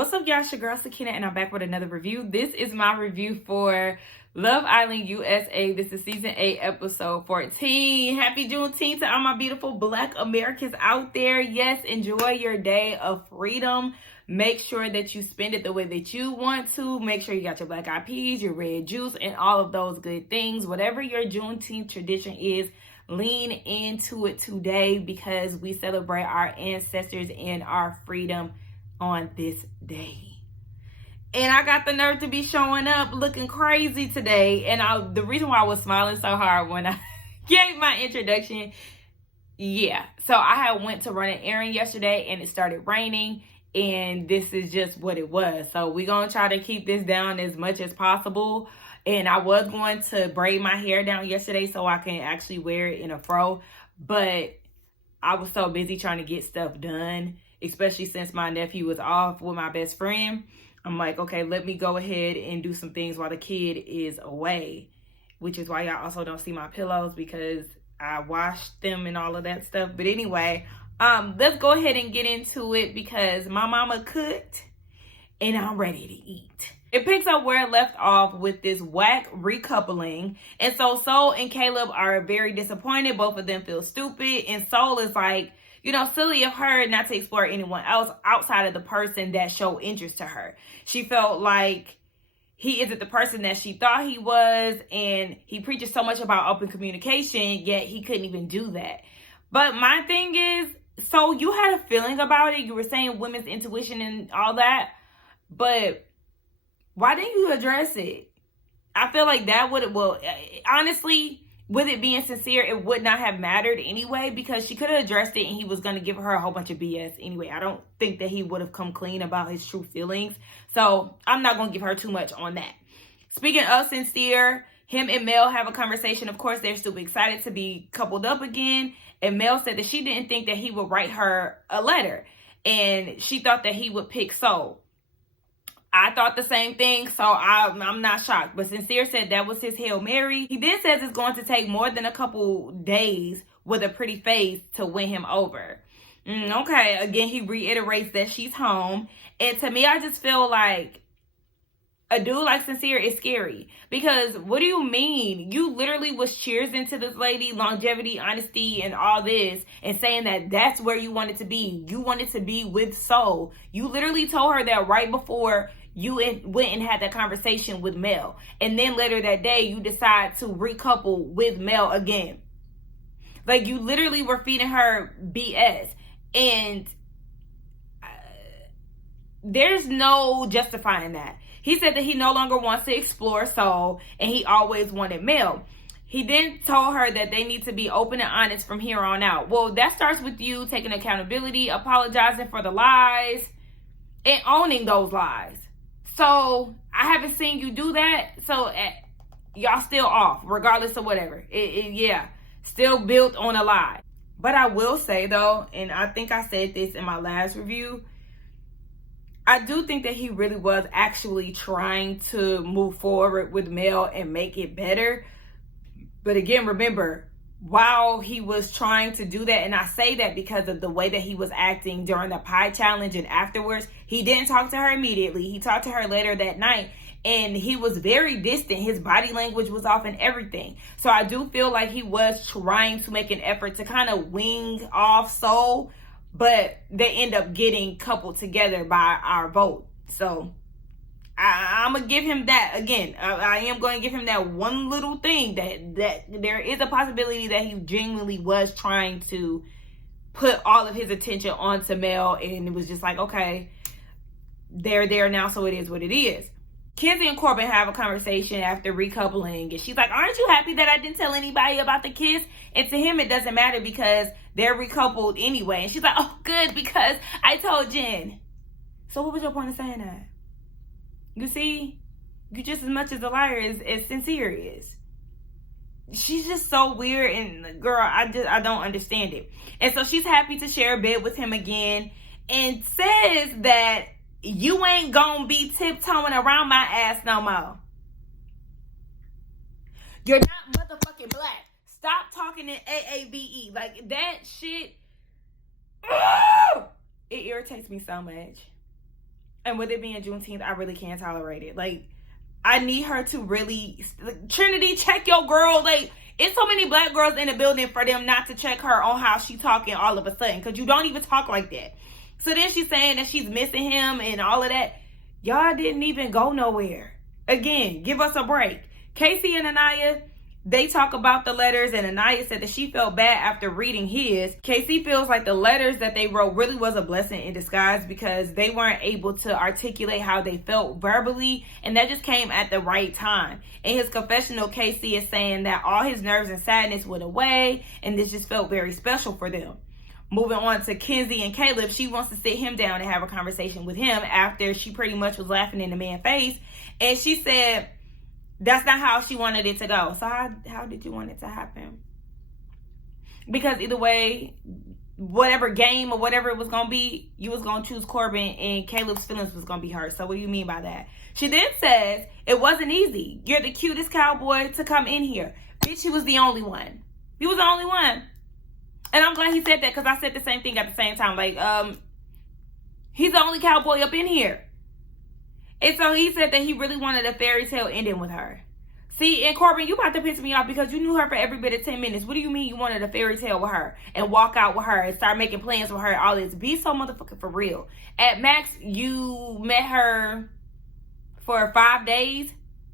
What's up, y'all? It's your girl Sakina, and I'm back with another review. This is my review for Love Island USA. This is season 8, episode 14. Happy Juneteenth to all my beautiful Black Americans out there. Yes, enjoy your day of freedom. Make sure that you spend it the way that you want to. Make sure you got your black eyed peas, your red juice, and all of those good things. Whatever your Juneteenth tradition is, lean into it today because we celebrate our ancestors and our freedom on this day. And I got the nerve to be showing up looking crazy today. And the reason why I was smiling so hard when I gave my introduction, so I had went to run an errand yesterday and it started raining, and this is just what it was. So we're going to try to keep this down as much as possible. And I was going to braid my hair down yesterday so I can actually wear it in a fro, but I was so busy trying to get stuff done, especially since my nephew was off with my best friend. I'm like, okay, let me go ahead and do some things while the kid is away, which is why y'all also don't see my pillows because I washed them and all of that stuff. But anyway, let's go ahead and get into it because my mama cooked and I'm ready to eat. It picks up where it left off with this whack recoupling. And so Soul and Caleb are very disappointed. Both of them feel stupid. And Soul is like, you know, silly of her not to explore anyone else outside of the person that showed interest to her. She felt like he isn't the person that she thought he was, and he preaches so much about open communication, yet he couldn't even do that. But my thing is, so you had a feeling about it. You were saying women's intuition and all that, but why didn't you address it? I feel like that would, honestly, with it being sincere, it would not have mattered anyway because she could have addressed it and he was going to give her a whole bunch of BS anyway. I don't think that he would have come clean about his true feelings. So I'm not going to give her too much on that. Speaking of sincere, him and Mel have a conversation. Of course, they're super excited to be coupled up again. And Mel said that she didn't think that he would write her a letter. And she thought that he would pick Soul. I thought the same thing, so I'm not shocked. But Sincere said that was his Hail Mary. He then says it's going to take more than a couple days with a pretty face to win him over. Okay, again, he reiterates that she's home. And to me, I just feel like a dude like Sincere is scary. Because what do you mean? You literally was cheersing to this lady, longevity, honesty, and all this, and saying that that's where you wanted to be. You wanted to be with Soul. You literally told her that right before you went and had that conversation with Mel. And then later that day, you decide to recouple with Mel again. Like, you literally were feeding her BS. And there's no justifying that. He said that he no longer wants to explore Soul, and he always wanted Mel. He then told her that they need to be open and honest from here on out. Well, that starts with you taking accountability, apologizing for the lies, and owning those lies. So I haven't seen you do that. So y'all still off, regardless of whatever. Still built on a lie. But I will say though, and I think I said this in my last review, I do think that he really was actually trying to move forward with Mel and make it better. But again, remember, while he was trying to do that, and I say that because of the way that he was acting during the pie challenge and afterwards, he didn't talk to her immediately. He talked to her later that night, and he was very distant. His body language was off and everything. So I do feel like he was trying to make an effort to kind of wing off Soul, but they end up getting coupled together by our vote. So I'm going to give him that. Again, I am going to give him that one little thing that there is a possibility that he genuinely was trying to put all of his attention onto Mel, and it was just like, okay, they're there now, so it is what it is. Kenzie and Corbin have a conversation after recoupling, and she's like, aren't you happy that I didn't tell anybody about the kiss? And to him, it doesn't matter because they're recoupled anyway. And she's like, oh, good, because I told Jen. So what was your point of saying that? You see, you just as much as a liar as Sincere is. She's just so weird, and girl, I don't understand it. And so she's happy to share a bed with him again, and says that you ain't gonna be tiptoeing around my ass no more. You're not motherfucking black. Stop talking in AAVE. Like, that shit, it irritates me so much. And with it being Juneteenth, I really can't tolerate it. Like, I need her to really, Trinity, check your girl. Like, it's so many black girls in the building for them not to check her on how she talking all of a sudden, because you don't even talk like that. So then she's saying that she's missing him and all of that. Y'all didn't even go nowhere. Again, give us a break. Casey and Anaya, they talk about the letters, and Anaya said that she felt bad after reading his. Casey feels like the letters that they wrote really was a blessing in disguise, because they weren't able to articulate how they felt verbally, and that just came at the right time. In his confessional, Casey is saying that all his nerves and sadness went away, and this just felt very special for them. Moving on to Kenzie and Caleb, she wants to sit him down and have a conversation with him after she pretty much was laughing in the man's face, and she said that's not how she wanted it to go. So how did you want it to happen? Because either way, whatever game or whatever it was going to be, you was going to choose Corbin, and Caleb's feelings was going to be hurt. So what do you mean by that? She then says, it wasn't easy. You're the cutest cowboy to come in here. Bitch, he was the only one. He was the only one. And I'm glad he said that, because I said the same thing at the same time. Like, he's the only cowboy up in here. And so he said that he really wanted a fairy tale ending with her. See, and Corbin, you about to piss me off because you knew her for every bit of 10 minutes. What do you mean you wanted a fairy tale with her and walk out with her and start making plans with her? All this. Be so motherfucking for real. At max, you met her for 5 days.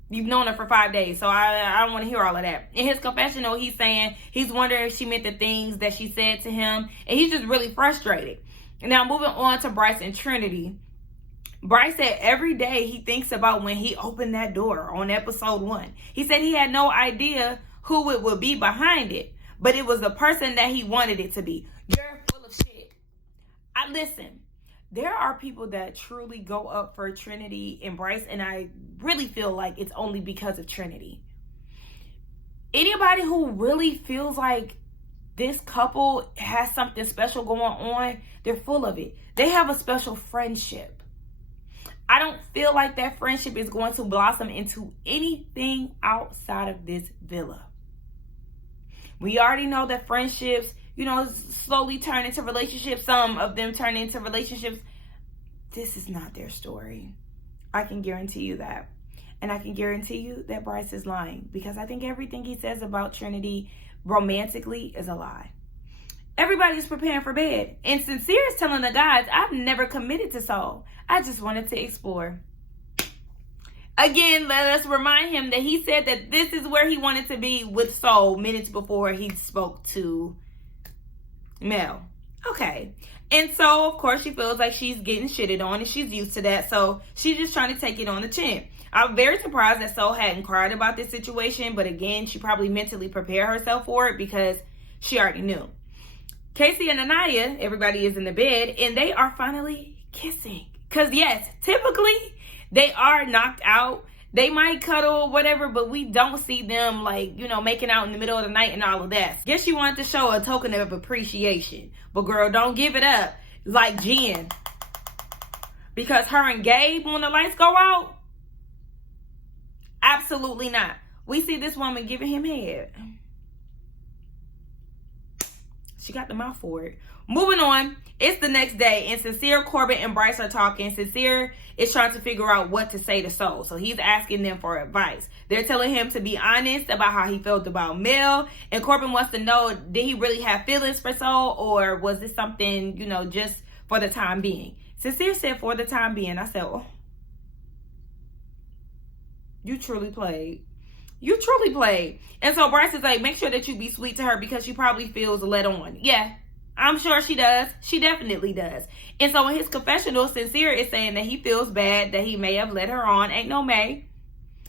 You've known her for 5 days. So I don't want to hear all of that. In his confessional, he's saying he's wondering if she meant the things that she said to him. And he's just really frustrated. Now, moving on to Bryce and Trinity. Bryce said every day he thinks about when he opened that door on episode 1. He said he had no idea who it would be behind it, but it was the person that he wanted it to be. You're full of shit. Listen, there are people that truly go up for Trinity and Bryce, and I really feel like it's only because of Trinity. Anybody who really feels like this couple has something special going on, they're full of it. They have a special friendship. I don't feel like that friendship is going to blossom into anything outside of this villa. We already know that friendships, slowly turn into relationships. Some of them turn into relationships. This is not their story. I can guarantee you that. And I can guarantee you that Bryce is lying, because I think everything he says about Trinity romantically is a lie. Everybody's preparing for bed. And Sincere is telling the guys, I've never committed to Soul. I just wanted to explore. Again, let us remind him that he said that this is where he wanted to be with Soul minutes before he spoke to Mel. Okay. And so, of course, she feels like she's getting shitted on, and she's used to that. So she's just trying to take it on the chin. I'm very surprised that Soul hadn't cried about this situation. But again, she probably mentally prepared herself for it because she already knew. Casey and Anaya, everybody is in the bed, and they are finally kissing. Because, yes, typically they are knocked out. They might cuddle, whatever, but we don't see them, making out in the middle of the night and all of that. Guess she wanted to show a token of appreciation. But, girl, don't give it up like Jen. Because her and Gabe, when the lights go out, absolutely not. We see this woman giving him head. She got the mouth for it. Moving on, it's the next day, and Sincere, Corbin, and Bryce are talking. Sincere is trying to figure out what to say to Soul, so he's asking them for advice. They're telling him to be honest about how he felt about Mel, and Corbin wants to know, did he really have feelings for Soul, or was this something, just for the time being? Sincere said for the time being. I said, oh, you truly played. You truly played. And so Bryce is like, make sure that you be sweet to her because she probably feels let on. Yeah, I'm sure she does. She definitely does. And so in his confessional, Sincere is saying that he feels bad that he may have led her on. Ain't no may.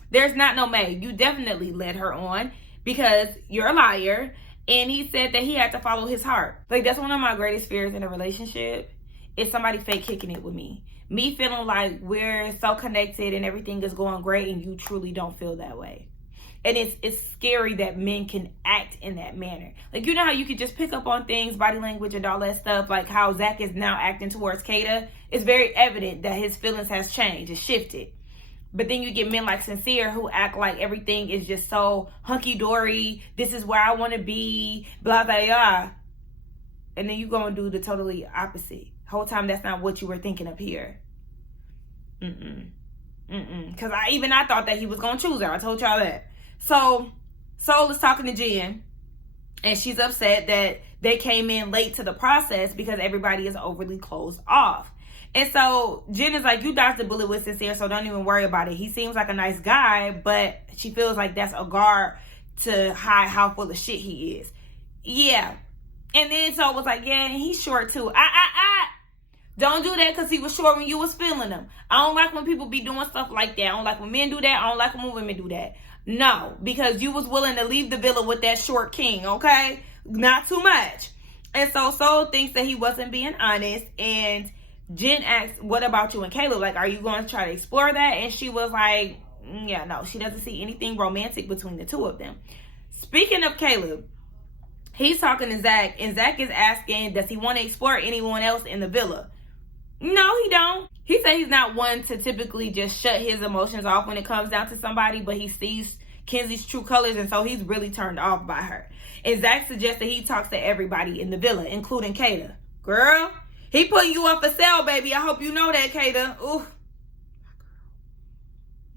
There's not no may. You definitely led her on because you're a liar. And he said that he had to follow his heart. Like, that's one of my greatest fears in a relationship, is somebody fake kicking it with me. Me feeling like we're so connected and everything is going great and you truly don't feel that way. And it's scary that men can act in that manner. Like, you know how you could just pick up on things, body language and all that stuff, like how Zach is now acting towards Kata. It's very evident that his feelings has changed. It's shifted. But then you get men like Sincere who act like everything is just so hunky-dory. This is where I want to be, blah, blah, blah. And then you go and do the totally opposite. Whole time that's not what you were thinking up here. Because I thought that he was going to choose her. I told y'all that. So Soul is talking to Jen, and she's upset that they came in late to the process because everybody is overly closed off. And so Jen is like, you dodged the bullet with Sincere, so don't even worry about it. He seems like a nice guy, but she feels like that's a guard to hide how full of shit he is. Yeah. And then Soul was like, yeah, and he's short too. Don't do that because he was short when you was feeling him. I don't like when people be doing stuff like that. I don't like when men do that. I don't like when women do that. No, because you was willing to leave the villa with that short king, okay? Not too much. And so Soul thinks that he wasn't being honest. And Jen asks, what about you and Caleb? Like, are you going to try to explore that? And she was like, yeah, no, she doesn't see anything romantic between the two of them. Speaking of Caleb, he's talking to Zach, and Zach is asking, does he want to explore anyone else in the villa? No, he don't. He said he's not one to typically just shut his emotions off when it comes down to somebody, but he sees Kenzie's true colors, and so he's really turned off by her. And Zach suggests that he talks to everybody in the villa, including Kata. Girl, he putting you up for sale, baby. I hope you know that, Kata. Ooh.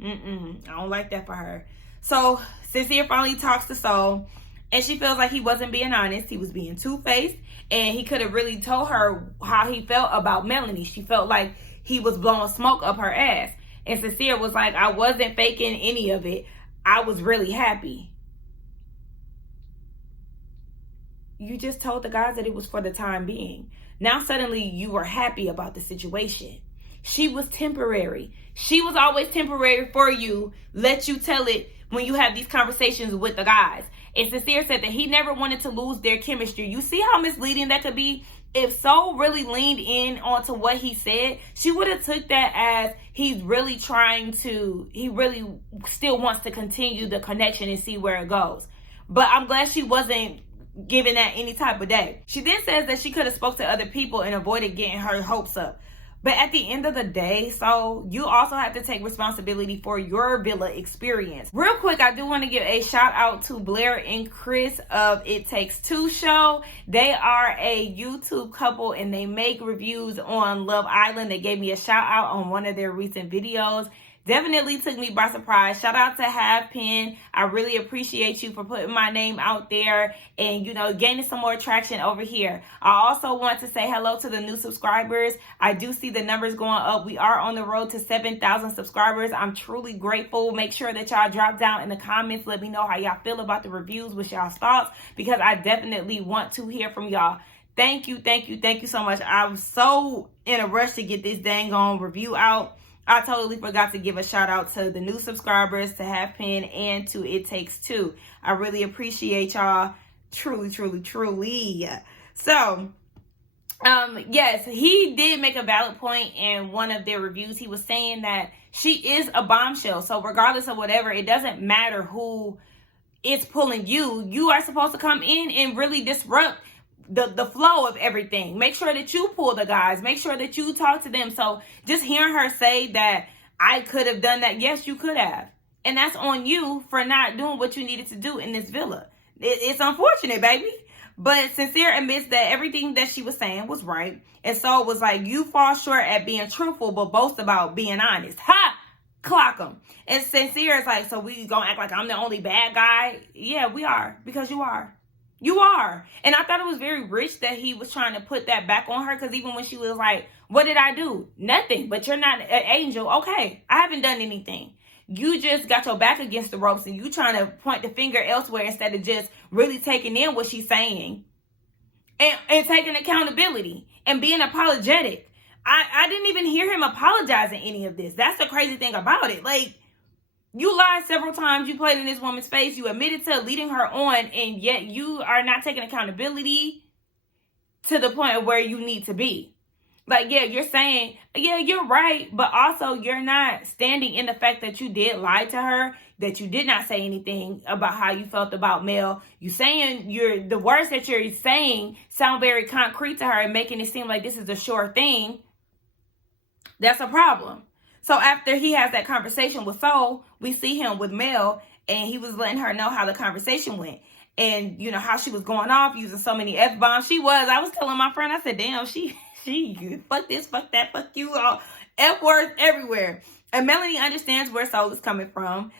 I don't like that for her. So Sincere finally talks to Soul, and she feels like he wasn't being honest. He was being two-faced, and he could have really told her how he felt about Melanie. She felt like he was blowing smoke up her ass. And Sincere was like, I wasn't faking any of it. I was really happy. You just told the guys that it was for the time being. Now suddenly you were happy about the situation. She was temporary. She was always temporary for you. Let you tell it when you have these conversations with the guys. And Sincere said that he never wanted to lose their chemistry. You see how misleading that could be? If Soul really leaned in onto what he said, she would have took that as he really still wants to continue the connection and see where it goes. But I'm glad she wasn't giving that any type of day. She then says that she could have spoke to other people and avoided getting her hopes up. But at the end of the day, so you also have to take responsibility for your villa experience. Real quick, I do want to give a shout out to Blair and Chris of It Takes Two show. They are a YouTube couple and they make reviews on Love Island. They gave me a shout out on one of their recent videos. Definitely took me by surprise. Shout out to Halfpen. I really appreciate you for putting my name out there and, gaining some more traction over here. I also want to say hello to the new subscribers. I do see the numbers going up. We are on the road to 7,000 subscribers. I'm truly grateful. Make sure that y'all drop down in the comments. Let me know how y'all feel about the reviews, with y'all's thoughts, because I definitely want to hear from y'all. Thank you so much. I'm so in a rush to get this dang on review out. I totally forgot to give a shout out to the new subscribers, to Halfpen, and to It Takes Two. I really appreciate y'all. Truly. So, yes, he did make a valid point in one of their reviews. He was saying that she is a bombshell. So regardless of whatever, it doesn't matter who is pulling you. You are supposed to come in and really disrupt the flow of everything. Make sure that you pull the guys. Make sure that you talk to them. So just hearing her say that I could have done that, yes, you could have. And that's on you for not doing what you needed to do in this villa. It's unfortunate, baby. But Sincere admits that everything that she was saying was right. And so it was like, you fall short at being truthful, but boast about being honest. Ha! Clock them. And Sincere is like, so we gonna act like I'm the only bad guy? Yeah, we are. Because you are. You are. And I thought it was very rich that he was trying to put that back on her, because even when she was like, what did I do? Nothing. But you're not an angel. Okay, I haven't done anything. You just got your back against the ropes and you trying to point the finger elsewhere instead of just really taking in what she's saying and taking accountability and being apologetic. I didn't even hear him apologizing any of this. That's the crazy thing about it. Like, you lied several times. You played in this woman's face. You admitted to leading her on, and yet you are not taking accountability to the point of where you need to be. Like, yeah, you're saying, yeah, you're right, but also you're not standing in the fact that you did lie to her, that you did not say anything about how you felt about Mel. You saying the words that you're saying sound very concrete to her and making it seem like this is a sure thing. That's a problem. So after he has that conversation with Soul, we see him with Mel, and he was letting her know how the conversation went. And, how she was going off, using so many F-bombs. I was telling my friend, I said, damn, she fuck this, fuck that, fuck you all. F words everywhere. And Melanie understands where Soul is coming from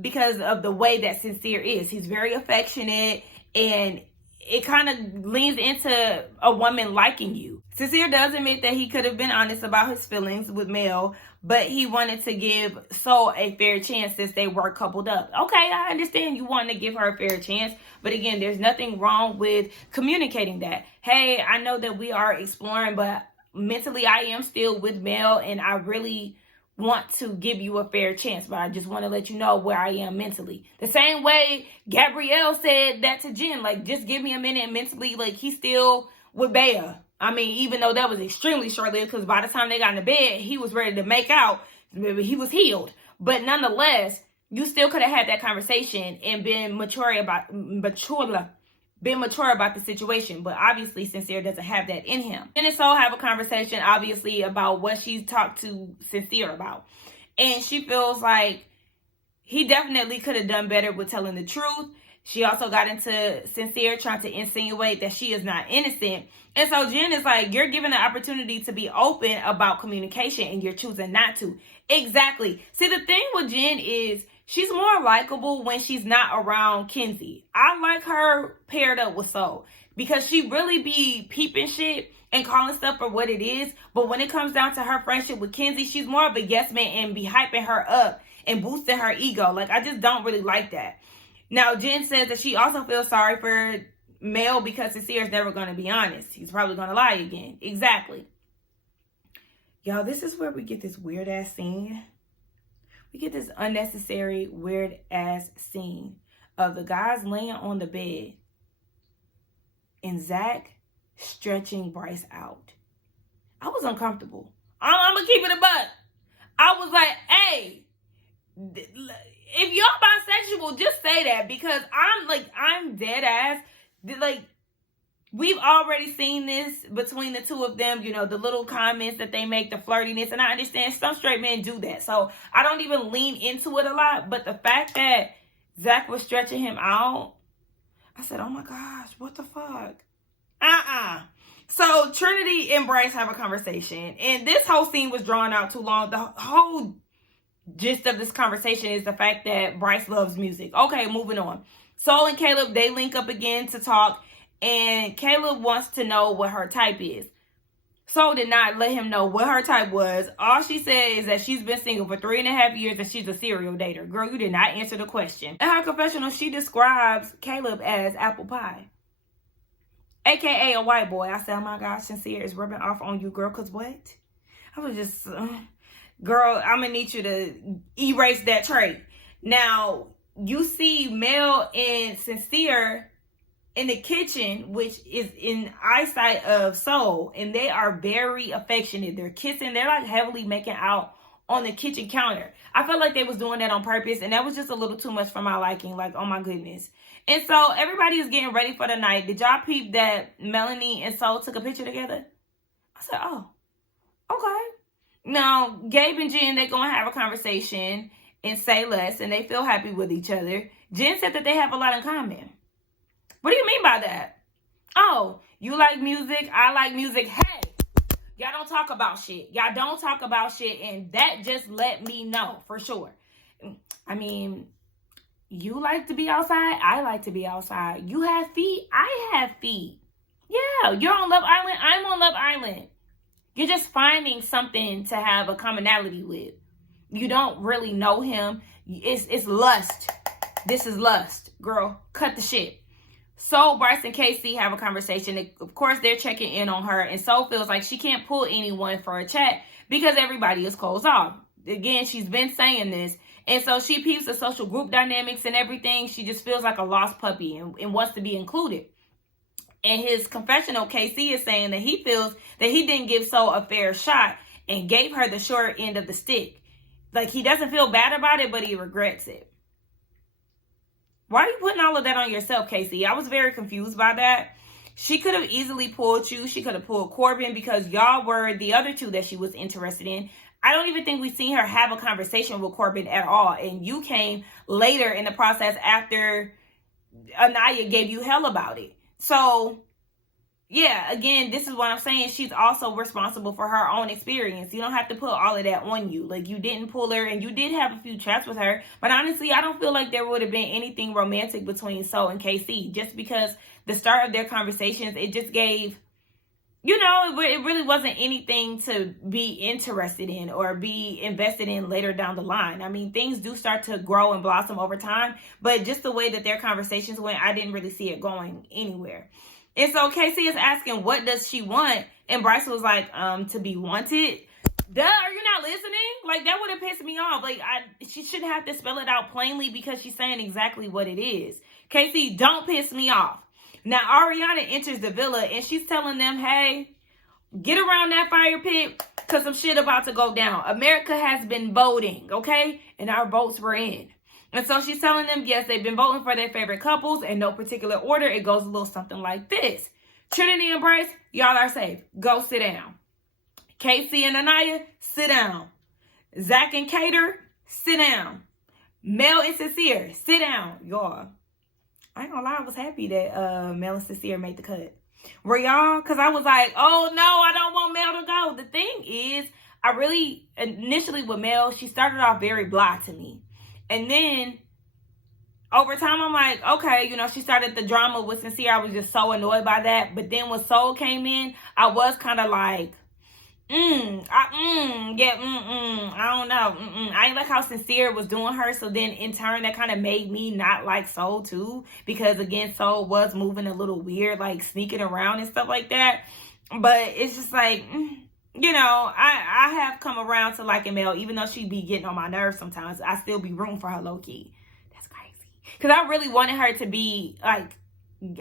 because of the way that Sincere is. He's very affectionate, and it kind of leans into a woman liking you. Sincere does admit that he could have been honest about his feelings with Mel, but he wanted to give Soul a fair chance since they were coupled up. Okay, I understand you want to give her a fair chance, but again, there's nothing wrong with communicating that. Hey, I know that we are exploring, but mentally I am still with Mel, and I really want to give you a fair chance, but I just want to let you know where I am mentally. The same way Gabrielle said that to Jen, like, just give me a minute mentally. Like, he's still with Bea. I mean, even though that was extremely short-lived, because by the time they got into bed, he was ready to make out. He was healed. But nonetheless, you still could have had that conversation and been mature about the situation. But obviously, Sincere doesn't have that in him. Jen and Soul have a conversation, obviously, about what she's talked to Sincere about. And she feels like he definitely could have done better with telling the truth. She also got into Sincere trying to insinuate that she is not innocent. And so Jen is like, you're given the opportunity to be open about communication and you're choosing not to. Exactly. See, the thing with Jen is she's more likable when she's not around Kenzie. I like her paired up with Soul because she really be peeping shit and calling stuff for what it is. But when it comes down to her friendship with Kenzie, she's more of a yes man and be hyping her up and boosting her ego. Like, I just don't really like that. Now, Jen says that she also feels sorry for Mel because Sincere is never going to be honest. He's probably going to lie again. Exactly. Y'all, this is where we get this weird-ass scene. We get this unnecessary, weird-ass scene of the guys laying on the bed and Zach stretching Bryce out. I was uncomfortable. I'm going to keep it a buck. I was like, hey, if y'all bisexual, just say that, because I'm dead ass. Like, we've already seen this between the two of them, you know, the little comments that they make, the flirtiness, and I understand some straight men do that. So I don't even lean into it a lot, but the fact that Zach was stretching him out, I said, oh my gosh, what the fuck? So Trinity and Bryce have a conversation, and this whole scene was drawn out too long. The whole gist of this conversation is the fact that Bryce loves music. Okay, moving on. Soul and Caleb, they link up again to talk, and Caleb wants to know what her type is. Soul did not let him know what her type was. All she said is that she's been single for 3.5 years and she's a serial dater. Girl, you did not answer the question. In her confessional, she describes Caleb as apple pie, aka a white boy. I said, oh my gosh, Sincere is rubbing off on you, girl, because what? I was just, girl, I'm going to need you to erase that trait. Now, you see Mel and Sincere in the kitchen, which is in eyesight of Soul, and they are very affectionate. They're kissing. They're like heavily making out on the kitchen counter. I felt like they was doing that on purpose, and that was just a little too much for my liking. Like, oh my goodness. And so everybody is getting ready for the night. Did y'all peep that Melanie and Soul took a picture together? I said, oh, okay. Now, Gabe and Jen, they're going to have a conversation and say less, and they feel happy with each other. Jen said that they have a lot in common. What do you mean by that? Oh, you like music, I like music. Hey, y'all don't talk about shit. Y'all don't talk about shit, and that just let me know for sure. I mean, you like to be outside, I like to be outside. You have feet, I have feet. Yeah, you're on Love Island, I'm on Love Island. You're just finding something to have a commonality with. You don't really know him. It's lust. This is lust. Girl, cut the shit. So Bryce and Casey have a conversation. Of course, they're checking in on her. And Soul feels like she can't pull anyone for a chat because everybody is closed off. Again, she's been saying this. And so she peeps the social group dynamics and everything. She just feels like a lost puppy and wants to be included. And his confessional, Casey, is saying that he feels that he didn't give Soul a fair shot and gave her the short end of the stick. Like, he doesn't feel bad about it, but he regrets it. Why are you putting all of that on yourself, Casey? I was very confused by that. She could have easily pulled you. She could have pulled Corbin because y'all were the other two that she was interested in. I don't even think we've seen her have a conversation with Corbin at all. And you came later in the process after Anaya gave you hell about it. So yeah, again, this is what I'm saying. She's also responsible for her own experience. You don't have to put all of that on you. Like, you didn't pull her, and you did have a few chats with her. But honestly, I don't feel like there would have been anything romantic between Soul and KC. Just because the start of their conversations, it just gave, you know, it really wasn't anything to be interested in or be invested in later down the line. I mean, things do start to grow and blossom over time. But just the way that their conversations went, I didn't really see it going anywhere. And so Casey is asking, what does she want? And Bryce was like, to be wanted. Duh, are you not listening? Like, that would have pissed me off. Like, she shouldn't have to spell it out plainly because she's saying exactly what it is. Casey, don't piss me off. Now, Ariana enters the villa and she's telling them, hey, get around that fire pit because some shit about to go down. America has been voting, okay? And our votes were in. And so she's telling them, yes, they've been voting for their favorite couples in no particular order. It goes a little something like this. Trinity and Bryce, y'all are safe. Go sit down. Casey and Anaya, sit down. Zach and Cater, sit down. Mel and Sincere, sit down. Y'all, I ain't gonna lie, I was happy that Mel and Sincere made the cut. Were y'all? Because I was like, oh no, I don't want Mel to go. The thing is, I really, initially with Mel, she started off very blah to me. And then over time, I'm like, okay, you know, she started the drama with Sincere. I was just so annoyed by that. But then when Soul came in, I was kind of like, I don't know. I ain't like how Sincere was doing her. So then in turn, that kind of made me not like Soul too. Because again, Soul was moving a little weird, like sneaking around and stuff like that. But it's just like, you know, I have come around to liking Mel, even though she be getting on my nerves sometimes. I still be rooting for her low key. That's crazy. Because I really wanted her to be like,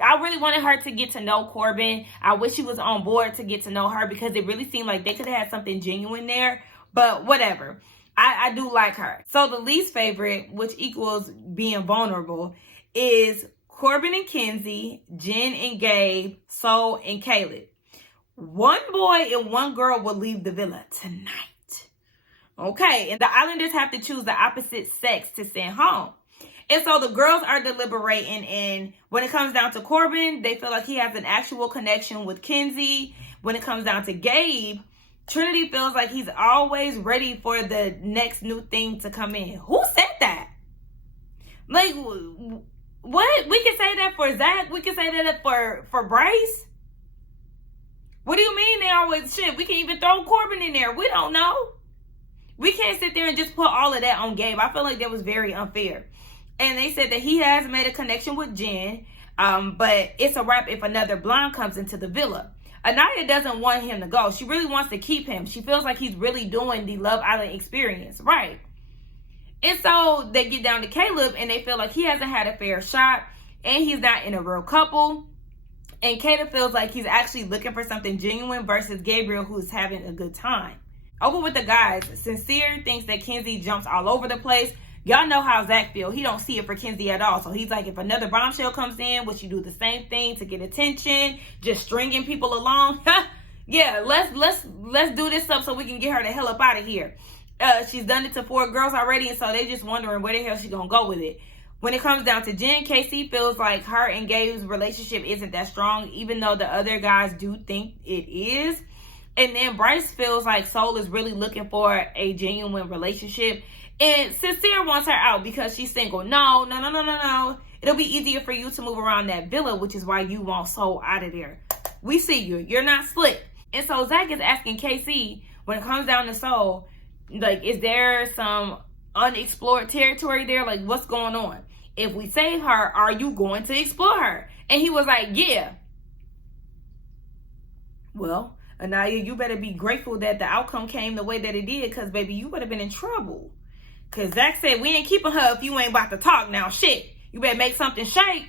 I really wanted her to get to know Corbin. I wish she was on board to get to know her because it really seemed like they could have had something genuine there. But whatever. I do like her. So the least favorite, which equals being vulnerable, is Corbin and Kenzie, Jen and Gabe, Soul and Caleb. One boy and one girl will leave the villa tonight. Okay, and the Islanders have to choose the opposite sex to send home. And so the girls are deliberating, and when it comes down to Corbin, they feel like he has an actual connection with Kenzie. When it comes down to Gabe, Trinity feels like he's always ready for the next new thing to come in. Who said that? Like, what? We can say that for Zach? We can say that for Bryce? What do you mean they always shit? We can even throw Corbin in there. We don't know. We can't sit there and just put all of that on Gabe. I feel like that was very unfair. And they said that he has made a connection with Jen, but it's a wrap if another blonde comes into the villa. Anaya doesn't want him to go. She really wants to keep him. She feels like he's really doing the Love Island experience, right? And so they get down to Caleb, and they feel like he hasn't had a fair shot, and he's not in a real couple. And Kato feels like he's actually looking for something genuine versus Gabriel, who's having a good time. Over with the guys, Sincere thinks that Kenzie jumps all over the place. Y'all know how Zach feels. He don't see it for Kenzie at all. So he's like, if another bombshell comes in, would you do the same thing to get attention? Just stringing people along? Yeah, let's do this up so we can get her the hell up out of here. She's done it to 4 girls already, and so they're just wondering where the hell she's gonna go with it. When it comes down to Jen, Casey feels like her and Gabe's relationship isn't that strong, even though the other guys do think it is. And then Bryce feels like Soul is really looking for a genuine relationship. And Sincere wants her out because she's single. No. It'll be easier for you to move around that villa, which is why you want Soul out of there. We see you. You're not split. And so Zach is asking Casey, when it comes down to Soul, like, is there some unexplored territory there? Like, what's going on? If we save her, are you going to explore her? And he was like, yeah. Well, Anaya, you better be grateful that the outcome came the way that it did, because, baby, you would have been in trouble. Because Zach said, we ain't keeping her if you ain't about to talk now. Shit, you better make something shake.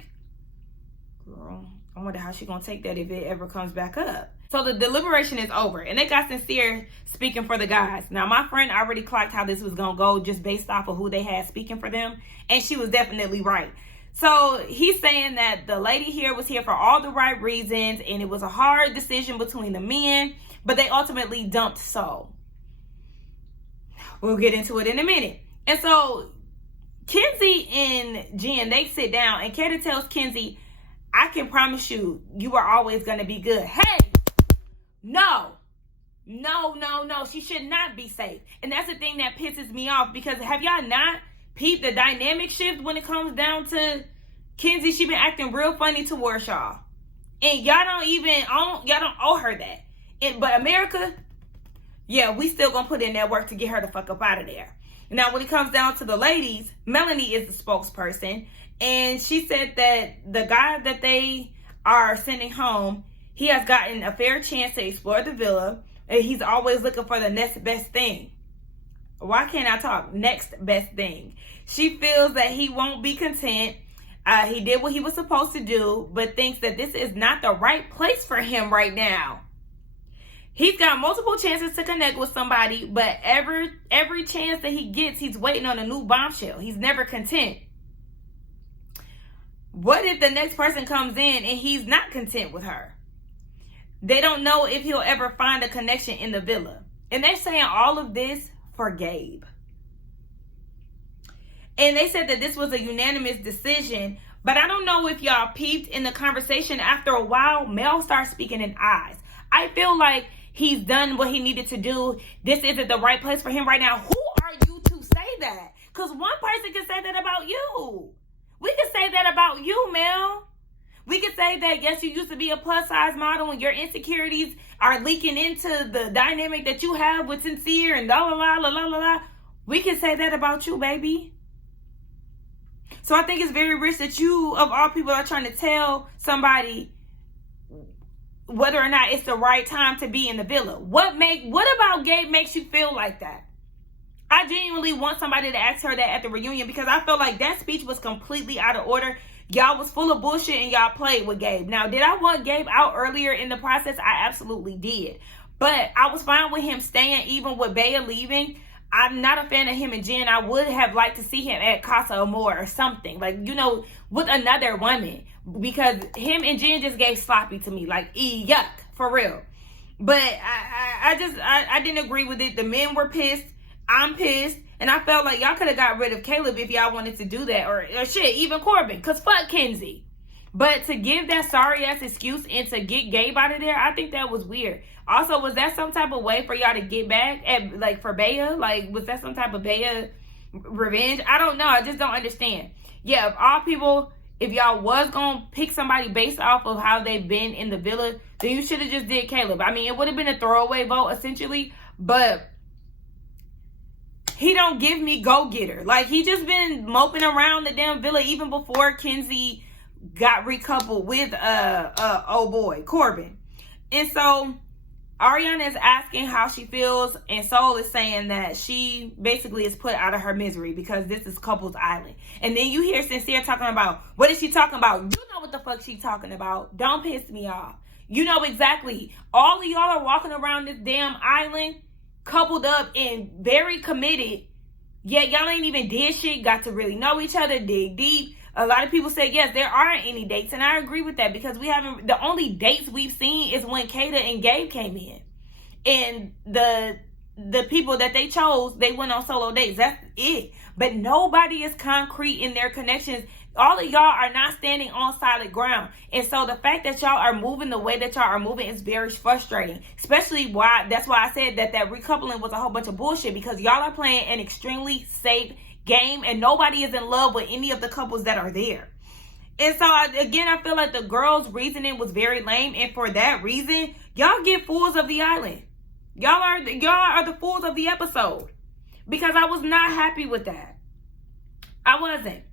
Girl, I wonder how she going to take that if it ever comes back up. So the deliberation is over, and they got Sincere speaking for the guys. Now, my friend already clocked how this was going to go just based off of who they had speaking for them, and she was definitely right. So he's saying that the lady here was here for all the right reasons, and it was a hard decision between the men, but they ultimately dumped Soul. We'll get into it in a minute. And so Kenzie and Jen, they sit down, and Kato tells Kenzie, I can promise you, you are always going to be good. Hey, no. She should not be safe. And that's the thing that pisses me off, because have y'all not peeped the dynamic shift when it comes down to Kenzie? She been acting real funny towards y'all. And y'all don't owe her that. But America, yeah, we still gonna put in that work to get her the fuck up out of there. Now, when it comes down to the ladies, Melanie is the spokesperson. And she said that the guy that they are sending home, he has gotten a fair chance to explore the villa. And he's always looking for the next best thing. Why can't I talk? Next best thing. She feels that he won't be content. He did what he was supposed to do, but thinks that this is not the right place for him right now. He's got multiple chances to connect with somebody, but every chance that he gets, he's waiting on a new bombshell. He's never content. What if the next person comes in and he's not content with her? They don't know if he'll ever find a connection in the villa. And they're saying all of this for Gabe. And they said that this was a unanimous decision, but I don't know if y'all peeped in the conversation. After a while, Mel starts speaking in eyes. I feel like he's done what he needed to do. This isn't the right place for him right now. Who are you to say that? Because one person can say that about you. We can say that about you, Mel. We could say that, yes, you used to be a plus-size model and your insecurities are leaking into the dynamic that you have with Sincere and la la la la la la. We can say that about you, baby. So I think it's very rich that you, of all people, are trying to tell somebody whether or not it's the right time to be in the villa. What about Gabe makes you feel like that? I genuinely want somebody to ask her that at the reunion, because I feel like that speech was completely out of order. Y'all was full of bullshit and y'all played with Gabe. Now, did I want Gabe out earlier in the process? I absolutely did. But I was fine with him staying, even with Bea leaving. I'm not a fan of him and Jen. I would have liked to see him at Casa Amor or something. Like, you know, with another woman. Because him and Jen just gave sloppy to me. Like, yuck, for real. But I didn't agree with it. The men were pissed. I'm pissed. And I felt like y'all could have got rid of Caleb if y'all wanted to do that. Or shit, even Corbin. Because fuck Kenzie. But to give that sorry-ass excuse and to get Gabe out of there, I think that was weird. Also, was that some type of way for y'all to get back at, like, for Bea? Like, was that some type of Bea revenge? I don't know. I just don't understand. Yeah, of all people, if y'all was going to pick somebody based off of how they've been in the villa, then you should have just did Caleb. I mean, it would have been a throwaway vote, essentially. But he don't give me go-getter. Like, he just been moping around the damn villa even before Kenzie got recoupled with old boy Corbin. And so Ariana is asking how she feels, and Soul is saying that she basically is put out of her misery because this is couples island. And then you hear Sincere talking about, what is she talking about? You know what the fuck she talking about. Don't piss me off. You know exactly. All of y'all are walking around this damn island coupled up and very committed, yet y'all ain't even did shit, got to really know each other, dig deep. A lot of people say, yes, there aren't any dates. And I agree with that, because the only dates we've seen is when Kata and Gabe came in. And the people that they chose, they went on solo dates. That's it. But nobody is concrete in their connections. All of y'all are not standing on solid ground. And so the fact that y'all are moving the way that y'all are moving is very frustrating. Especially that's why I said that recoupling was a whole bunch of bullshit, because y'all are playing an extremely safe game and nobody is in love with any of the couples that are there. And so again, I feel like the girls' reasoning was very lame, and for that reason, y'all get fools of the island. Y'all are the fools of the episode, because I was not happy with that. I wasn't.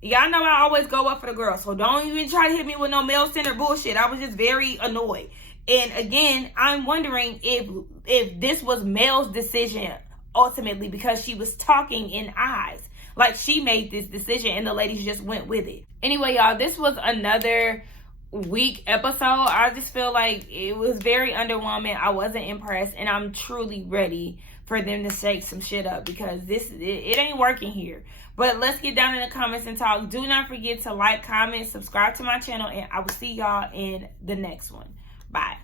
Y'all know I always go up for the girls, so don't even try to hit me with no male-centered bullshit. I was just very annoyed. And again, I'm wondering if this was Mel's decision ultimately, because she was talking in eyes. Like, she made this decision and the ladies just went with it. Anyway, y'all, this was another weak episode. I just feel like it was very underwhelming. I wasn't impressed, and I'm truly ready for them to shake some shit up, because it ain't working here. But let's get down in the comments and talk. Do not forget to like, comment, subscribe to my channel, and I will see y'all in the next one. Bye.